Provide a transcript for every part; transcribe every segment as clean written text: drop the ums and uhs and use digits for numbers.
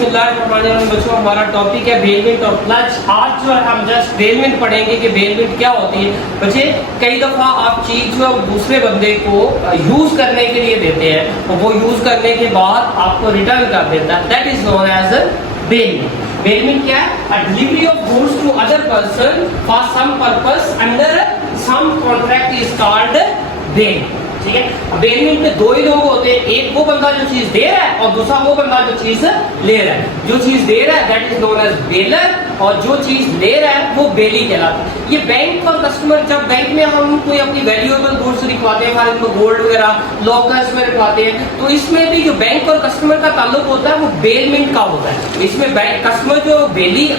बिस्मिल्लाहिर्रहमानिर्रहीम। बच्चों, हमारा टॉपिक है बेलमेंट और क्लच। आज जो है हम जस्ट बेलमेंट पढ़ेंगे कि बेलमेंट क्या होती है। बच्चे, कई दफ़ा आप चीज़ जो है दूसरे बंदे को यूज़ करने के लिए देते हैं और वो यूज़ करने के बाद आपको रिटर्न कर देता है, that is known as bailment. Bailment क्या है? A delivery of goods to other person for some purpose under some contract is called bail. ठीक है। बेलमेंट में दो ही लोग होते हैं, एक वो बंदा जो चीज दे रहा है और दूसरा वो बंदा जो चीज ले रहा है। जो चीज दे रहा है that is known as bailor और जो चीज ले रहा है वो बेली कहलाता है। ये बैंक और कस्टमर, जब बैंक में हम कोई अपनी वैल्यूएबल गुड्स रखवाते हैं, फॉर एग्जाम्पल गोल्ड वगैरह लॉकर्स में रखवाते हैं, तो इसमें भी जो बैंक और कस्टमर का ताल्लुक होता है वो बेलमेंट का होता है। इसमें बैंक कस्टमर जो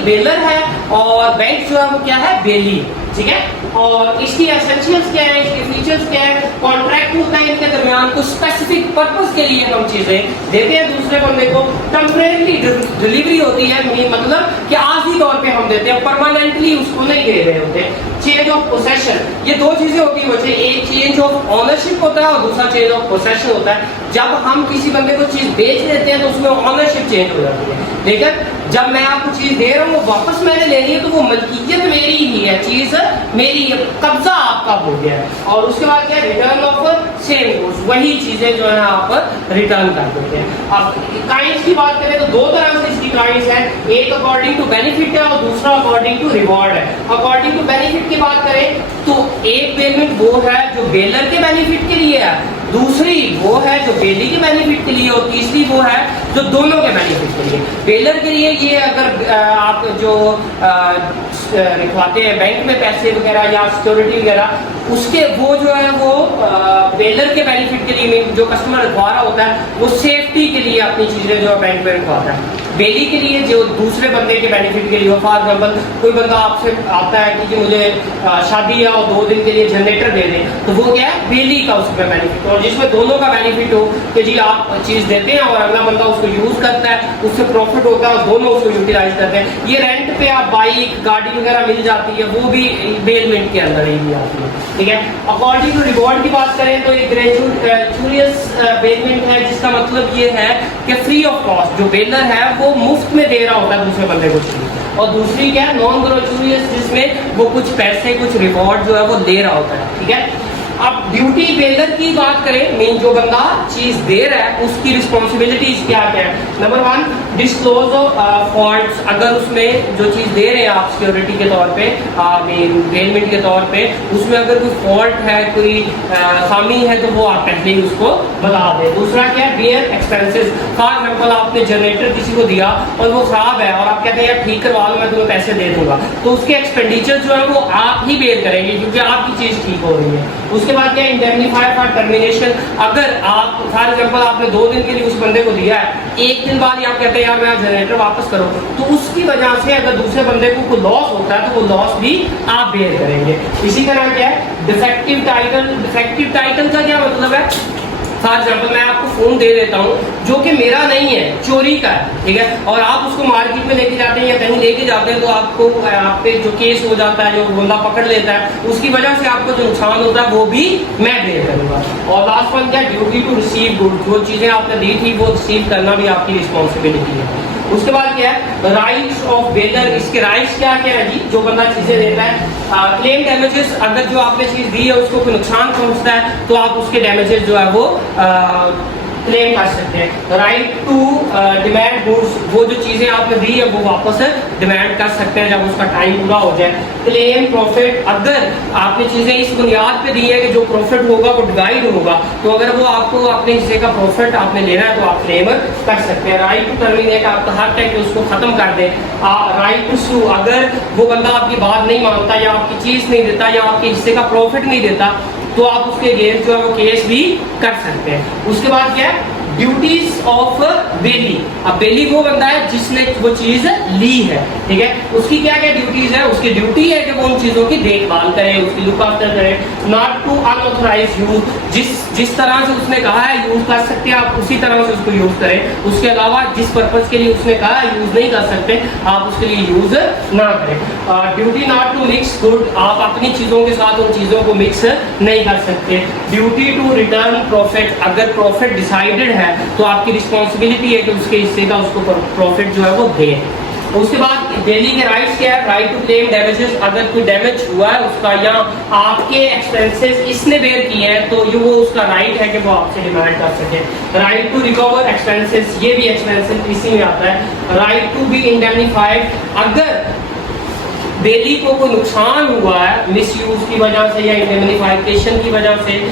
बेलर है और बैंक जो है वो क्या है? बेली। ठीक है। और इसकी एसेंशियल्स क्या है, इसके फीचर्स क्या है? कॉन्ट्रैक्ट होता है इनके दरमियान, कुछ स्पेसिफिक पर्पस के लिए हम चीजें देते हैं दूसरे बंदे को। टेम्परेरी डिलीवरी होती है, मतलब कि आर्जी तौर पे हम देते हैं, परमानेंटली उसको नहीं दे रहे होते। चेंज ऑफ पोसेशन, ये दो चीजें होती है बच्चे, एक चेंज ऑफ ऑनरशिप होता है और दूसरा चेंज ऑफ पोसेशन होता है। जब हम किसी बंदे को चीज बेच देते हैं तो उसमें ऑनरशिप चेंज हो जाती है, लेकिन जब मैं आपको चीज दे रहा हूँ वापस मैंने लेनी है तो वो मलकियत मेरी ही है, चीज मेरी है, कब्जा आपका हो गया है। और उसके बाद क्या? रिटर्न ऑफ सेम गुड्स, वही चीजें जो है आप रिटर्न कर देते हैं। अब काइंड्स की बात करें तो दो तरह से इसकी काइंड्स है, एक अकॉर्डिंग टू बेनिफिट है और दूसरा अकॉर्डिंग टू रिवॉर्ड है। अकॉर्डिंग टू बेनिफिट की बात करें तो एक पेमेंट वो है जो बेलर के बेनिफिट के लिए है, दूसरी वो है जो बेली के बेनिफिट के लिए और तीसरी वो है जो दोनों के बेनिफिट के लिए। बेलर के लिए ये अगर आप जो रखवाते हैं बैंक में पैसे वगैरह या सिक्योरिटी वगैरह, उसके वो जो है वो बेलर के बेनिफिट के लिए जो कस्टमर रखवा रहा होता है वो सेफ्टी के लिए अपनी चीजें जो है बैंक में रखवाता है। बेली के लिए जो दूसरे बंदे के बेनिफिट के लिए, फॉर एग्जाम्पल कोई बंदा आपसे आता है कि मुझे शादी है और 2 दिन के लिए जनरेटर दे दें, तो वो क्या है? बेली का उसमें बेनिफिट हो, जिसमें दोनों का बेनिफिट हो कि जी आप चीज देते हैं और अगला बंदा उसको यूज करता है, उससे प्रॉफिट होता है और दोनों उसको यूटिलाइज करते हैं। ये रेंट पे आप बाइक गाड़ी वगैरह मिल जाती है, वो भी बेलमेंट के अंदर ही आती है। ठीक है। अकॉर्डिंग टू रिवॉर्ड की बात करें तो ये ग्रेचुइटस बेलमेंट है, जिसका मतलब ये है कि फ्री ऑफ कॉस्ट, जो बेलर है वो मुफ्त में दे रहा होता है दूसरे बंदे को चीज, और दूसरी क्या है? नॉन ग्रेचुइटस, जिसमें वो कुछ पैसे कुछ रिवॉर्ड जो है वो दे रहा होता है। ठीक है। अब ड्यूटी बेलर की बात करें, मीन जो बंदा चीज दे रहा है उसकी रिस्पॉन्सिबिलिटीज क्या क्या है? Number 1, disclose faults. अगर उसमें जो चीज दे रहे हैं आप सिक्योरिटी के तौर पे, बेलमेंट के तौर पे, उसमें अगर कोई फॉल्ट है, कोई खामी है तो वो आप पहले ही उसको बता दें। दूसरा क्या है? Bear expenses. फॉर एग्जाम्पल आपने जनरेटर किसी को दिया और वो खराब है और आप कहते हैं यार ठीक करवा लो, मैं तुम्हें पैसे दे दूंगा, तो उसके एक्सपेंडिचर जो है वो आप ही बेयर करेंगे क्योंकि आपकी चीज ठीक हो रही है। उसके बाद क्या? Indemnify for termination. अगर आप फॉर एग्जांपल आपने 2 दिन के लिए उस बंदे को दिया है, 1 दिन बाद आप कहते हैं यार मैं जनरेटर वापस करो, तो उसकी वजह से अगर दूसरे बंदे को कोई लॉस होता है तो वो लॉस भी आप बेयर करेंगे। इसी तरह क्या है? Defective title. डिफेक्टिव टाइटल का क्या मतलब है? फॉर एग्जाम्पल मैं आपको फोन दे देता हूँ जो कि मेरा नहीं है, चोरी का है, ठीक है, और आप उसको मार्केट में लेके जाते हैं या कहीं लेके जाते हैं तो आपको आप पे जो केस हो जाता है, जो बंदा पकड़ लेता है, उसकी वजह से आपको जो नुकसान होता है वो भी मैं बेयर करूंगा। और लास्ट वन क्या? Duty to receive good. जो चीजें आपने दी थी वो रिसीव करना भी आपकी रिस्पॉन्सिबिलिटी है। उसके बाद क्या है? Rights of baler. इसके राइट्स क्या क्या है जी? जो बंदा चीजें देता है, क्लेम डैमेजेस। अगर जो आपने चीज दी है उसको कोई नुकसान पहुंचता है तो आप उसके डैमेजेस जो है वो क्लेम कर सकते हैं। Right to demand goods. वो जो चीजें आपने दी है वो वापस डिमांड कर सकते हैं जब उसका टाइम पूरा हो जाए। Claim profit. अगर आपने चीजें इस बुनियाद पे दी है कि जो प्रॉफिट होगा वो डिवाइड होगा, तो अगर वो आपको अपने हिस्से का प्रॉफिट आपने लेना है तो आप क्लेम कर सकते हैं। Right to terminate. आपका हक है कि उसको खत्म कर दे। राइट टू सू। अगर वो बंदा आपकी बात नहीं मानता या आपकी चीज नहीं देता या आपके हिस्से का प्रॉफिट नहीं देता तो आप उसके अगेंस्ट जो है वो केस भी कर सकते हैं। उसके बाद क्या है? Duties of belly. अब बेली वो बंदा है जिसने वो चीज ली है, ठीक है, उसकी क्या क्या ड्यूटीज है? उसकी ड्यूटी है कि वो उन चीजों की देखभाल करे, उसकी लुक आफ्टर करे। Not to unauthorise use. जिस तरह से उसने कहा है यूज कर सकते हैं आप, उसी तरह से उसको यूज करें। उसके अलावा जिस पर्पज के लिए उसने कहा है यूज नहीं कर सकते, आप उसके लिए यूज ना करें। Duty not to mix good, आप अपनी चीजों के साथ उन चीजों को मिक्स नहीं कर सकते। ड्यूटी टू रिटर्न प्रॉफिट, अगर प्रॉफिट डिसाइडेड है तो आपकी रिस्पॉन्सिबिलिटी है कि उसके हिस्से का उसको प्रॉफिट जो है वो दें। उसके बाद डेली के राइट्स क्या है, राइट टू क्लेम डैमेजेस, अगर कोई डैमेज हुआ है उसका या आपके एक्सपेंसेस इसने बेयर किए हैं तो ये वो उसका राइट है कि वो आपसे डिमांड कर सके। राइट टू रिकवर एक्सपेंसेस, ये भी एक्सपेंसेस इसी में आता है। राइट टू बी इंडेमनीफाइड, अगर बेली को कोई नुकसान हुआ है मिसयूज की वजह से या इंडेमनीफिकेशन की वजह से,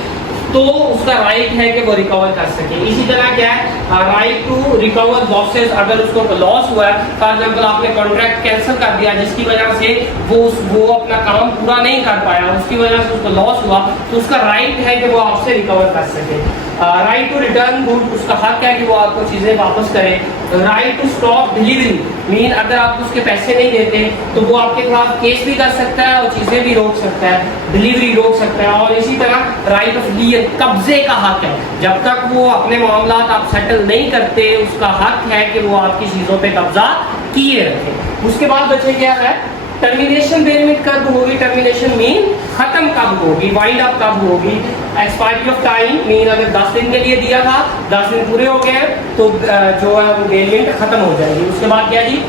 तो उसका राइट है कि वो रिकवर कर सके। इसी तरह क्या है, राइट टू रिकवर लॉसेस, अगर उसको लॉस हुआ है, फॉर एग्जाम्पल आपने कॉन्ट्रैक्ट कैंसिल कर दिया जिसकी वजह से वो अपना काम पूरा नहीं कर पाया, उसकी वजह से उसको लॉस हुआ, तो उसका राइट है कि वो आपसे रिकवर कर सके। राइट टू रिटर्न गुड, उसका हक है कि वो आपको चीज़ें वापस करे। Right to stop delivery, mean अगर आप उसके पैसे नहीं देते तो वो आपके खिलाफ केस भी कर सकता है और चीज़ें भी रोक सकता है, डिलीवरी रोक सकता है। और इसी तरह राइट ऑफ लियर, कब्जे का हक है, जब तक वो अपने मामला आप सेटल नहीं करते उसका हक है कि वो आपकी चीज़ों पे कब्जा किए रखे। उसके बाद बचे क्या है, टर्मिनेशन बेनिफिट कब होगी, टर्मिनेशन मीन खत्म कब होगी, वाइंड अप कब होगी। एक्सपायरी ऑफ टाइम मीन अगर 10 दिन के लिए दिया था, 10 दिन पूरे हो गए तो जो है वो बेनिफिट खत्म हो जाएगी। उसके बाद क्या जी,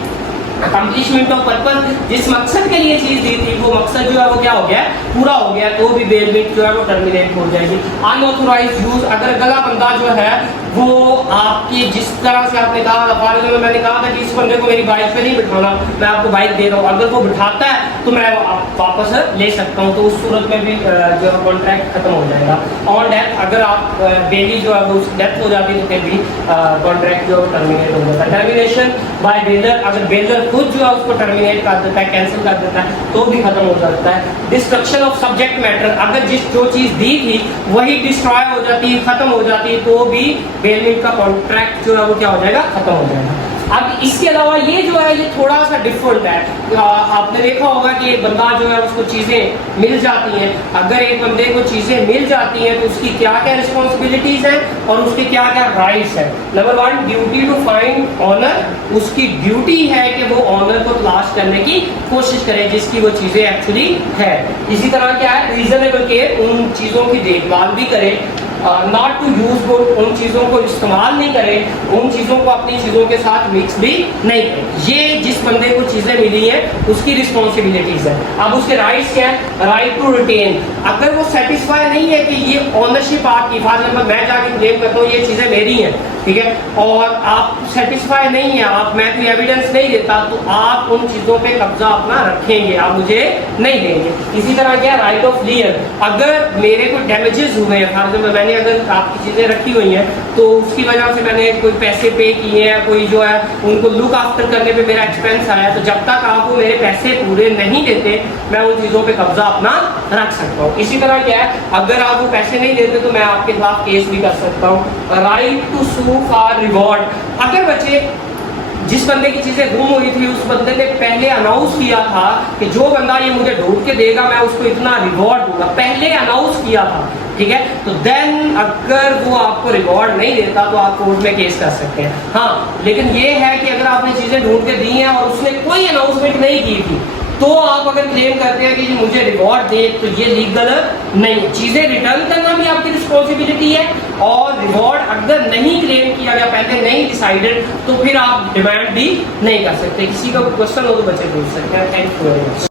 अकम्प्लिशमेंट ऑफ पर्पज, जिस मकसद के लिए चीज दी थी वो मकसद जो है वो क्या हो गया, पूरा हो गया, तो भी बेनिफिट जो है वो टर्मिनेट हो जाएगी। अनऑथोराइज्ड यूज, अगर गला बंदा जो है वो आपकी जिस तरह से आपने कहा, फॉर मैंने कहा था कि इस बंदे को मेरी बाइक पे नहीं बिठाना, मैं आपको बाइक दे रहा हूँ, अगर वो बिठाता है तो मैं वापस ले सकता हूँ, तो उस सूरत में भी जो है कॉन्ट्रैक्ट खत्म हो जाएगा। ऑन डेथ, अगर आप बेली जो है वो डेथ हो जाती है तो फिर भी कॉन्ट्रैक्ट जो है टर्मिनेट हो जाता है। टर्मिनेशन बाय बेलर, अगर बेलर खुद जो है उसको टर्मिनेट कर देता है, कैंसिल कर देता है, तो भी खत्म हो जाता है। डिस्ट्रक्शन ऑफ सब्जेक्ट मैटर, अगर जो चीज दी थी वही डिस्ट्रॉय हो जाती है, खत्म हो जाती है, तो भी बेलमेंट का कॉन्ट्रैक्ट जो है वो क्या हो जाएगा, खत्म हो जाएगा। अब इसके अलावा ये जो है ये थोड़ा सा डिफरेंट है। आपने देखा होगा कि एक बंदा जो है उसको चीज़ें मिल जाती हैं, अगर एक बंदे को चीज़ें मिल जाती हैं तो उसकी क्या क्या रिस्पॉन्सिबिलिटीज हैं और उसके क्या क्या राइट्स हैं। Number 1, duty to find owner, उसकी ड्यूटी है कि वो ऑनर को तलाश करने की कोशिश करे जिसकी वो चीज़ें एक्चुअली है। इसी तरह क्या है, रीजनेबल केयर, उन चीज़ों की देखभाल भी करे। नॉट टू यूज गुड, उन चीज़ों को इस्तेमाल नहीं करें, उन चीज़ों को अपनी चीज़ों के साथ मिक्स भी नहीं करें। ये जिस बंदे को चीज़ें मिली हैं उसकी रिस्पॉन्सिबिलिटीज है। अब उसके राइट्स क्या है, राइट टू रिटेन, अगर वो सेटिस्फाई नहीं है कि ये ऑनरशिप आपकी, फॉर एग्जाम्पल मैं जाके क्लेम करता हूँ ये चीज़ें मेरी हैं, ठीक है, और आप सेटिस्फाई नहीं है, आप मैं कोई एविडेंस नहीं देता, तो आप उन चीज़ों पे कब्जा अपना रखेंगे, आप मुझे नहीं देंगे। इसी तरह क्या, राइट ऑफ लियर, अगर मेरे को डैमेजेस हुए हैं, फॉर एग्जाम्पल मैंने अगर आपकी चीज़ें रखी हुई हैं तो उसकी वजह से मैंने कोई पैसे पे किए हैं, कोई जो है उनको लुक आफ्टर करने पे मेरा एक्सपेंस आया, तो जब तक आप वो मेरे पैसे पूरे नहीं देते मैं उन चीज़ों पे कब्जा अपना रख सकता हूँ। इसी तरह क्या है, अगर आप वो पैसे नहीं देते तो मैं आपके खिलाफ केस भी कर सकता हूँ। Right to sue for reward, अगर बच्चे जिस बंदे की चीजें गुम हुई थी उस बंदे ने पहले अनाउंस किया था कि जो बंदा ये मुझे ढूंढ के देगा मैं उसको इतना रिवॉर्ड दूंगा, पहले अनाउंस किया था, ठीक है, तो देन अगर वो आपको रिवॉर्ड नहीं देता तो आप कोर्ट में केस कर सकते हैं। हाँ, लेकिन ये है कि अगर आपने चीजें ढूंढ के दी हैं और उसने कोई अनाउंसमेंट नहीं की थी तो आप अगर क्लेम करते हैं कि मुझे रिवॉर्ड दे, तो ये लीगल नहीं। चीजें रिटर्न करना भी आपकी रिस्पॉन्सिबिलिटी है, और रिवॉर्ड अगर नहीं क्लेम किया गया, पहले नहीं डिसाइडेड, तो फिर आप डिमांड भी नहीं कर सकते। किसी का क्वेश्चन हो तो बच्चे पूछ सकते हैं। Thank you very much.